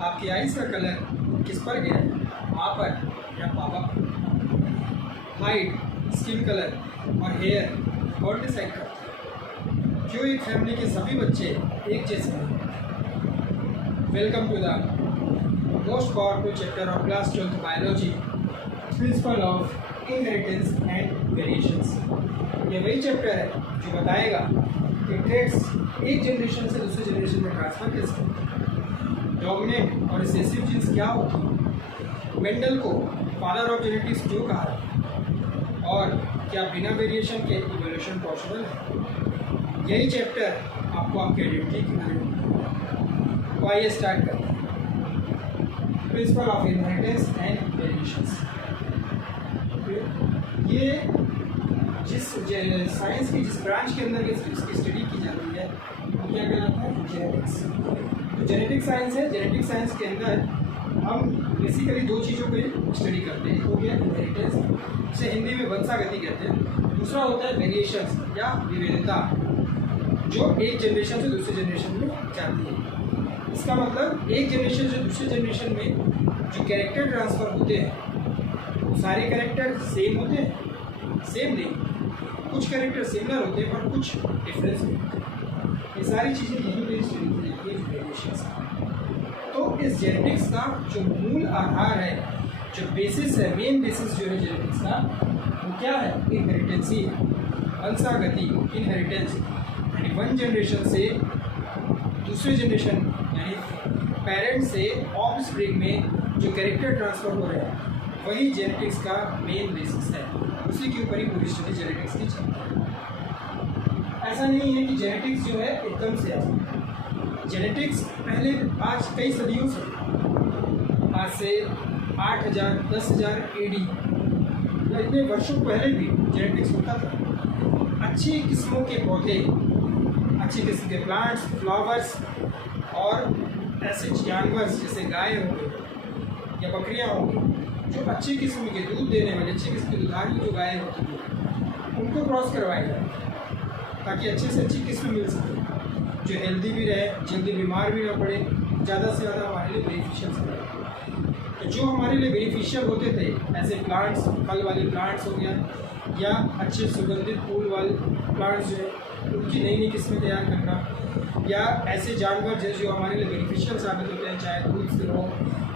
आपकी आइज़ का कलर किस पर गया, माँ पर या पापा पर? हाइट, स्किन कलर और हेयर कौन डिसाइड करता है? क्यों एक फैमिली के सभी बच्चे एक जैसे हैं? Welcome to the most powerful chapter of class 12th biology, principle of inheritance and variations. ये वही चैप्टर है जो बताएगा कि ट्रेड्स एक जनरेशन से दूसरे जनरेशन में ट्रांसफर कैसे होते हैं, डोमिनेंट और रिसेसिव जीन्स क्या होती है, मेंडल को फादर ऑफ जेनेटिक्स क्यों कहा है, और क्या बिना वेरिएशन के इवोल्यूशन पॉसिबल है। यही चैप्टर आपको आपके आइडेंटिटी की तो आइए स्टार्ट करते हैं। Principal of inheritance and variations. ये जिस साइंस की जिस ब्रांच के अंदर इसकी स्टडी की जाती है वो क्या कहलाता है, जेनेटिक्स। तो जेनेटिक साइंस है। जेनेटिक साइंस के अंदर हम बेसिकली दो चीज़ों पे स्टडी करते हैं। एक हो गया इनहेरिटेंस, जिसे हिंदी में वंशागति कहते हैं। दूसरा होता है वेरिएशंस या विविधता, जो एक जनरेशन से दूसरे जनरेशन में जाती है। इसका मतलब एक जनरेशन से दूसरे जनरेशन में जो कैरेक्टर ट्रांसफ़र होते हैं वो सारे कैरेक्टर सेम होते हैं? सेम नहीं, कुछ कैरेक्टर सिमिलर होते हैं पर कुछ डिफरेंस होते हैं। ये सारी चीज़ें यहीं पर स्टडी की जाती है वेरिएशंस। तो इस जेनेटिक्स का जो मूल आधार है, जो बेसिस है, मेन बेसिस जो है जेनेटिक्स का, वो क्या है? इनहेरिटेंस ही है। वंशागति, इनहेरिटेंस, यानी वन जनरेशन से दूसरे जनरेशन यानी पेरेंट से ऑफस्प्रिंग में जो कैरेक्टर ट्रांसफर हो रहे हैं वही जेनेटिक्स का मेन बेसिस है। उसी के ऊपर ही पूरी स्टडी जेनेटिक्स की चलती है। ऐसा नहीं है कि जेनेटिक्स जो है एकदम से ऐसा। जेनेटिक्स पहले आज कई सदियों से, आज से 8000 10,000 AD या इतने वर्षों पहले भी जेनेटिक्स होता था। अच्छी किस्मों के पौधे, अच्छी किस्म के प्लांट्स, फ्लावर्स और ऐसे जानवर जैसे गाय हो गई या बकरियां हो गई, जो अच्छी किस्म के दूध देने वाले, अच्छी किस्म की दुधारू जो गायें होती हैं, उनको क्रॉस करवाया जाए ताकि अच्छे से अच्छी किस्म मिल सके, जो हेल्दी भी रहे, जल्दी बीमार भी ना पड़े, ज़्यादा से ज़्यादा हमारे लिए बेनिफिशियल रहे। तो जो हमारे लिए बेनिफिशियल होते थे ऐसे प्लांट्स, फल वाले प्लांट्स हो गया या अच्छे सुगंधित फूल वाले प्लांट्स जो है उनकी नई नई किस्में तैयार करना, या ऐसे जानवर जो हमारे लिए बेनिफिशियल साबित होते हैं, चाहे दूध से हो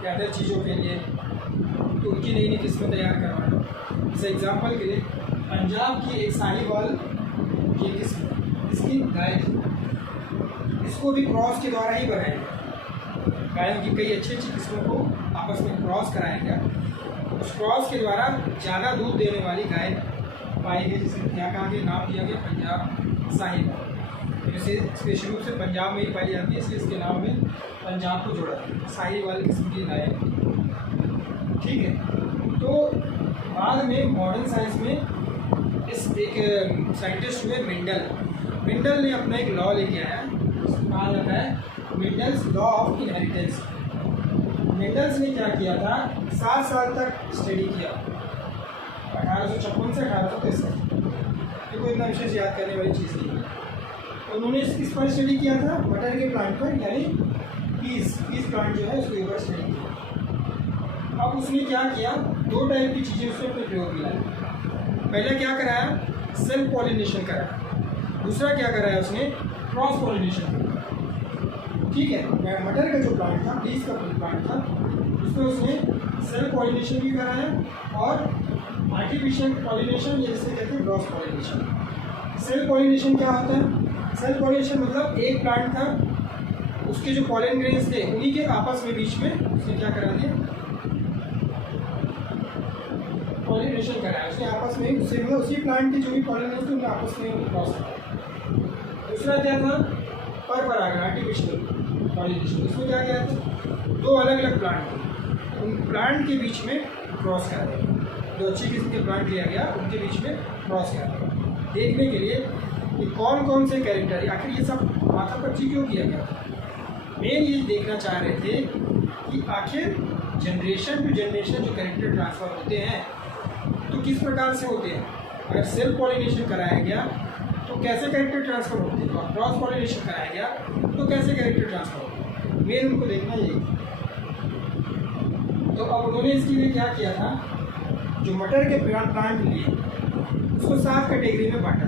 या अदर चीज़ों के लिए, तो उनकी नई नई किस्में तैयार करवाना। जैसे एग्जांपल के लिए पंजाब की एक साहिवाल की किस्म, इसकी गाय, इसको भी क्रॉस के द्वारा ही बनाया गया। गायों की कई अच्छी अच्छी किस्मों को आपस में क्रॉस कराया गया। उस क्रॉस के द्वारा ज़्यादा दूध देने वाली गाय पाई गई, जिसे क्या कहा गया, नाम दिया गया पंजाब साहिवाल। जैसे स्पेशल रूप से पंजाब में ही पाई जाती है, इसलिए इसके नाम में पंजाब को जोड़ा है, साहिवाल किस्म की गाय। ठीक है। तो बाद में मॉडर्न साइंस में इस एक साइंटिस्ट हुए मेंडल ने अपना एक लॉ लेके आया, कहा जाता है Mendel's law of inheritance. Mendel's ने क्या किया था, 7 साल तक स्टडी किया, 1856 से 1863। ये कोई इतना विशेष याद करने वाली चीज़ नहीं है। उन्होंने इस पर स्टडी किया था, मटर के प्लांट पर, यानी पीस प्लांट जो है उसके ऊपर स्टडी किया। अब उसने क्या किया, 2 टाइप की चीज़ें उसने अपने प्रयोग में लाई। पहले क्या कराया, सेल्फ पॉलिनेशन कराया। दूसरा क्या कराया उसने, क्रॉस पॉलिनेशन। ठीक है। मटर का जो प्लांट था, पीस का प्लांट था, उसमें उसने सेल्फ पॉलिनेशन भी कराया और आर्टिफिशियल पॉलिनेशन, जिसे कहते हैं क्रॉस पॉलिनेशन। सेल्फ पॉलिनेशन क्या होता है? सेल्फ पॉलिनेशन मतलब एक प्लांट था, उसके जो पॉलन ग्रेन्स थे उन्हीं के आपस में बीच में उसने क्या करा दिया, पॉलिनेशन कराया उसने आपस में, उससे मतलब उसी प्लांट के जो भी पॉलन ग्रेन्स थे उन्हें आपस में क्रॉस कराया। दूसरा क्या था, परपरागण, आर्टिफिशियल पॉलिनेशन। उसमें क्या किया था, 2 अलग अलग प्लांट थे, उन प्लांट के बीच में क्रॉस करा दिया। 2 अच्छी किस्म के प्लांट लिया गया, उनके बीच में क्रॉस करा दिया, देखने के लिए कि कौन कौन से कैरेक्टर, आखिर ये सब माथापच्ची क्यों किया गया। मेन ये देखना चाह रहे थे कि आखिर जनरेशन टू जनरेशन जो कैरेक्टर ट्रांसफर होते हैं तो किस प्रकार से होते हैं। अगर सेल्फ पॉलिनेशन कराया गया तो कैसे कैरेक्टर ट्रांसफर होते हैं, और क्रॉस पॉलिनेशन कराया गया तो कैसे कैरेक्टर ट्रांसफर होते हैं। मेन उनको देखना यही तो अब उन्होंने इसके लिए क्या किया था, जो मटर के प्लांट लिए उसको 7 कैटेगरी में बांटा,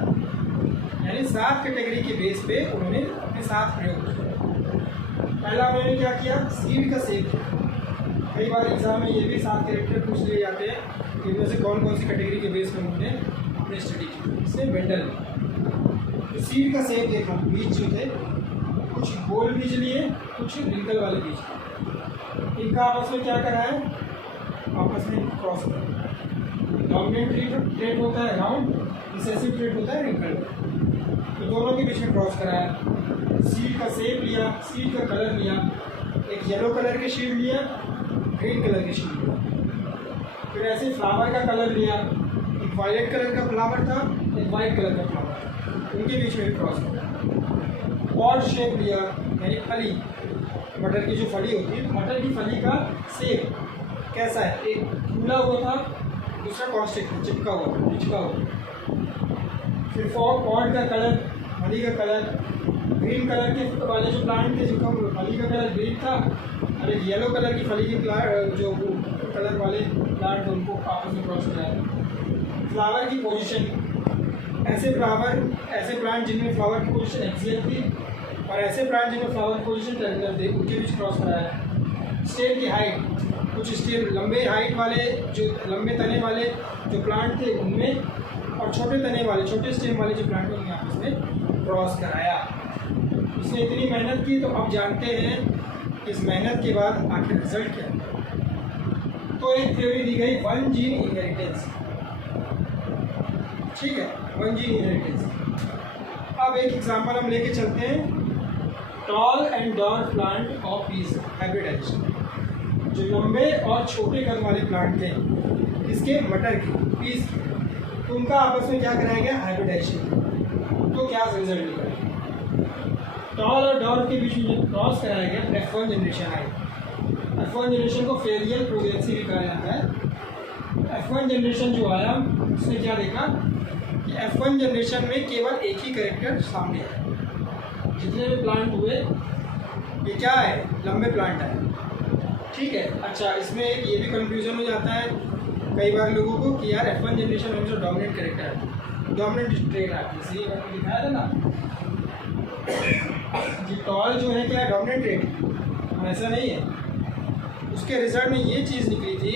यानी 7 कैटेगरी के बेस पे उन्होंने अपने 7 प्रयोग किए। पहला उन्होंने क्या किया, सीड का सेप। कई बार एग्जाम में ये भी 7 कैरेक्टर पूछ लिए जाते हैं कि इनमें से कौन कौन सी कैटेगरी के बेस पे उन्होंने अपने स्टडी की। इससे बेंडल तो सीड का सेप देखा, बीज जो थे कुछ गोल बीज लिए, कुछ रिंकल वाले बीज। इनका आपस में क्या करा है, आपस में क्रॉस करा। डोमिनेंट ट्रेट होता है राउंड, रिसेसिव ट्रेट होता है रिंकल, तो दोनों के बीच में क्रॉस कराया। सीड का शेप लिया, सीड का कलर लिया, एक येलो कलर के शीड लिया, ग्रीन कलर के शीड लिया। फिर ऐसे फ्लावर का कलर लिया, एक वायलेट कलर का फ्लावर था, एक वाइट कलर का फ्लावर था, उनके बीच में भी क्रॉस कराया। पॉट शेप लिया, यानी फली, मटर की जो फली होती है, मटर की फली का शेप कैसा है, एक फूला हुआ था, दूसरा कॉन्स्टिक चिपका हुआ, पिचका हुआ। फिर पॉट का कलर, फली का कलर, ग्रीन कलर के वाले जो प्लांट थे जिनका फली का कलर ग्रीन था, और एक येलो कलर की फली के प्लांट जो कलर वाले प्लांट उनको आपस में क्रॉस कराया। फ्लावर की पोजीशन, ऐसे प्लांट जिनमें फ्लावर की पोजीशन एक्सियल थी और ऐसे प्लांट जिनमें फ्लावर की पोजीशन टर्मिनल थी, उनके बीच क्रॉस कराया। स्टेम की हाइट, कुछ स्टेम लंबे हाइट वाले जो लंबे तने वाले जो प्लांट थे उनमें, और छोटे तने वाले छोटे स्टेम वाले जो प्लांट थे उनमें आपस में क्रॉस कराया। इसने इतनी मेहनत की, तो अब जानते हैं इस मेहनत के बाद आखिर रिजल्ट क्या है। तो एक थ्योरी दी गई, 1 जीन इनहेरिटेंस। ठीक है, 1 जीन इनहेरिटेंस। अब एक एग्जांपल हम लेके चलते हैं, tall and dwarf plant of peas hybridisation. जो लंबे और छोटे कद वाले प्लांट थे इसके मटर के पीस, उनका आपस में क्या कराया गया, हाइब्रिडाइजेशन। तो क्या रिजल्ट निकला, टॉल और डॉर्फ के बीच में क्रॉस कराया गया, F1 जनरेशन आई। F1 जनरेशन को फेरियल प्रोग्रेसिव कहा जाता है। F1 जनरेशन जो आया उसने क्या देखा कि F1 जनरेशन में केवल एक ही कैरेक्टर सामने आया। जितने भी प्लांट हुए ये क्या है, लंबे प्लांट है। ठीक है, अच्छा इसमें एक ये भी कंफ्यूजन हो जाता है कई बार लोगों को कि यार F1 जनरेशन में जो डोमिनेंट कैरेक्टर है, डोमिनेंट ट्रेट आती है, इसी मैंने दिखाया था ना कि टॉल जो है क्या डोमिनेंट ट्रेट, ऐसा नहीं है। उसके रिजल्ट में ये चीज़ निकली थी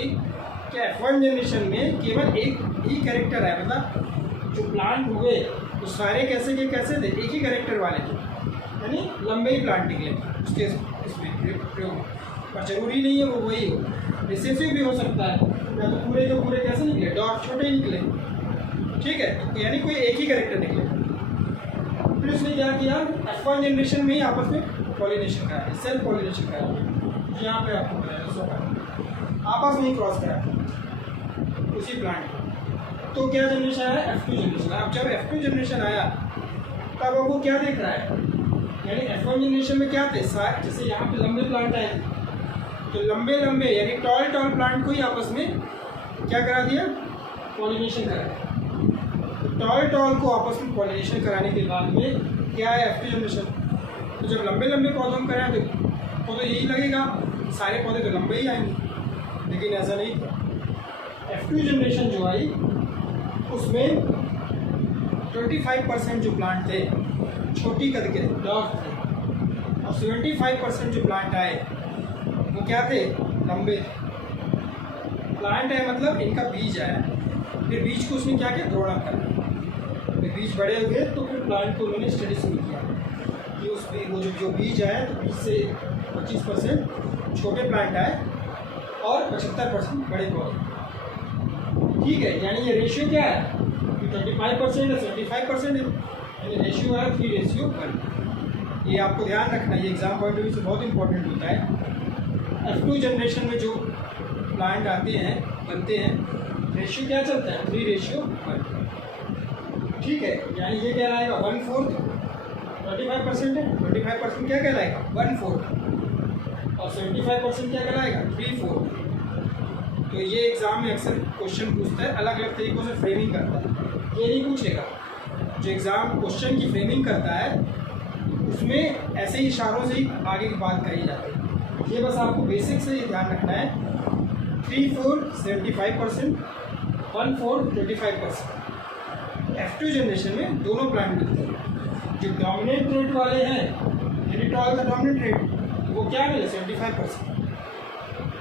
कि F1 जनरेशन में केवल एक ही कैरेक्टर है, मतलब जो प्लांट हुए वो सारे कैसे के कैसे थे, एक ही कैरेक्टर वाले थे, यानी लंबे ही प्लांट निकले उसके इसमें प्रयोग। पर जरूरी नहीं है वो वही हो, रिसेसिव भी हो सकता है, या तो पूरे के पूरे कैसे निकले, डॉट छोटे ही निकले। ठीक है, यानी कोई एक ही कैरेक्टर निकले। फिर उसने क्या किया, F1 जनरेशन में ही आपस में पॉलिनेशन कराया, सेल्फ पॉलिनेशन कराया। यहाँ पे आपको बताया आपस में ही क्रॉस कराया उसी प्लांट। तो क्या जनरेशन आया, F2 जनरेशन। अब जब F2 जनरेशन आया तब आपको क्या दिख रहा है, यानी F1 जनरेशन में क्या थे, जैसे यहाँ पे लंबे प्लांट आए तो लंबे यानी टॉल प्लांट को ही आपस में क्या करा दिया, पॉलिनेशन कराया। टॉल को आपस में पॉलिनेशन कराने के बाद में क्या है, F2 जनरेशन। तो जब लंबे पौधों में कराया तो यही लगेगा सारे पौधे तो लंबे ही आएंगे, लेकिन ऐसा नहीं था। F2 जनरेशन जो आई उसमें 25% जो प्लांट थे छोटी कद के डॉर्फ थे, और 75% जो प्लांट आए वो क्या थे, लंबे थे। प्लांट है मतलब इनका बीज आया, फिर बीज को उसने क्या किया, द्रोणा करा, फिर बीज बड़े हुए तो फिर प्लांट को उन्होंने स्टडी शुरू किया कि उस वो जो बीज आया तो बीज से 25% छोटे प्लांट आए और 75% बड़े पौधे। ठीक है, यानी ये रेशियो क्या है, 25% है 75% है, यानी रेशियो है 3:1। ये आपको ध्यान रखना, ये एग्जाम पॉइंट ऑफ व्यू से बहुत इंपॉर्टेंट होता है। F2 जनरेशन में जो प्लांट आते हैं बनते हैं, रेशियो क्या चलता है, 3:1। ठीक है, यानी ये क्या आएगा, 1/4, 25% है, 25% क्या कहलाएगा, 1/4, और 75% क्या कहलाएगा, 3/4। तो ये एग्जाम में अक्सर क्वेश्चन पूछता है, अलग अलग तरीक़ों से फ्रेमिंग करता है। ये नहीं पूछेगा, जो एग्ज़ाम क्वेश्चन की फ्रेमिंग करता है उसमें ऐसे ही इशारों से ही आगे की बात करी जाती है। ये बस आपको बेसिक से ये ध्यान रखना है 3, 4 75%, 1, 4 25%। F2 जनरेशन में दोनों प्लांट मिलते हैं। जो डोमिनेंट रेट वाले हैं, एरिटॉल का डोमिनेंट रेट वो क्या मिले 75%,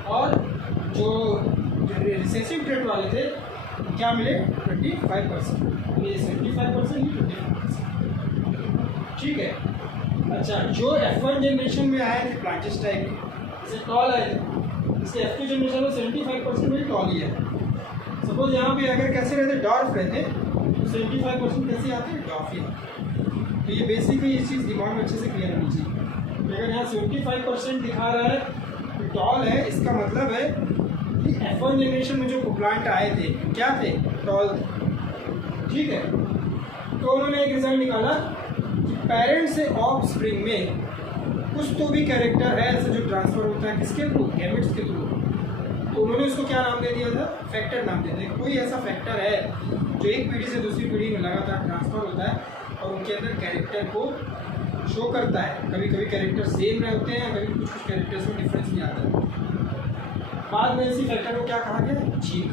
और जो रिसेसिव ट्रेट वाले थे क्या मिले 25%। ये 75%, ये 25%। ठीक है। अच्छा, जो F1 जनरेशन में आए थे प्लांटिस टाइप जैसे टॉल आए थे, इसके F2 जनरेशन में 75% में टॉल ही है। सपोज यहाँ पे अगर कैसे रहते डॉर्फ रहते तो 75% कैसे आते हैं डॉर्फ ही। तो ये बेसिकली ये चीज़ दिमाग में अच्छे से क्लियर होनी चाहिए। अगर यहाँ 75% दिखा रहा है तो टॉल है, इसका मतलब है कि F1 जनरेशन में जो प्लांट आए थे क्या थे टॉल थे। ठीक है। तो उन्होंने एक रिजल्ट निकाला कि पेरेंट से ऑफ स्प्रिंग में कुछ तो भी कैरेक्टर है ऐसा जो ट्रांसफर होता है किसके थ्रू, गैमेट्स के थ्रू। तो उन्होंने उसको क्या नाम दे दिया था, फैक्टर नाम दे दिया। कोई ऐसा फैक्टर है जो एक पीढ़ी से दूसरी पीढ़ी में लगातार ट्रांसफर होता है और उनके अंदर कैरेक्टर को शो करता है। कभी कभी कैरेक्टर सेम रहते हैं, कभी कुछ कुछ कैरेक्टर्स में डिफरेंस भी आता है। बाद में इसी फैक्टर को क्या कहा गया, जीन।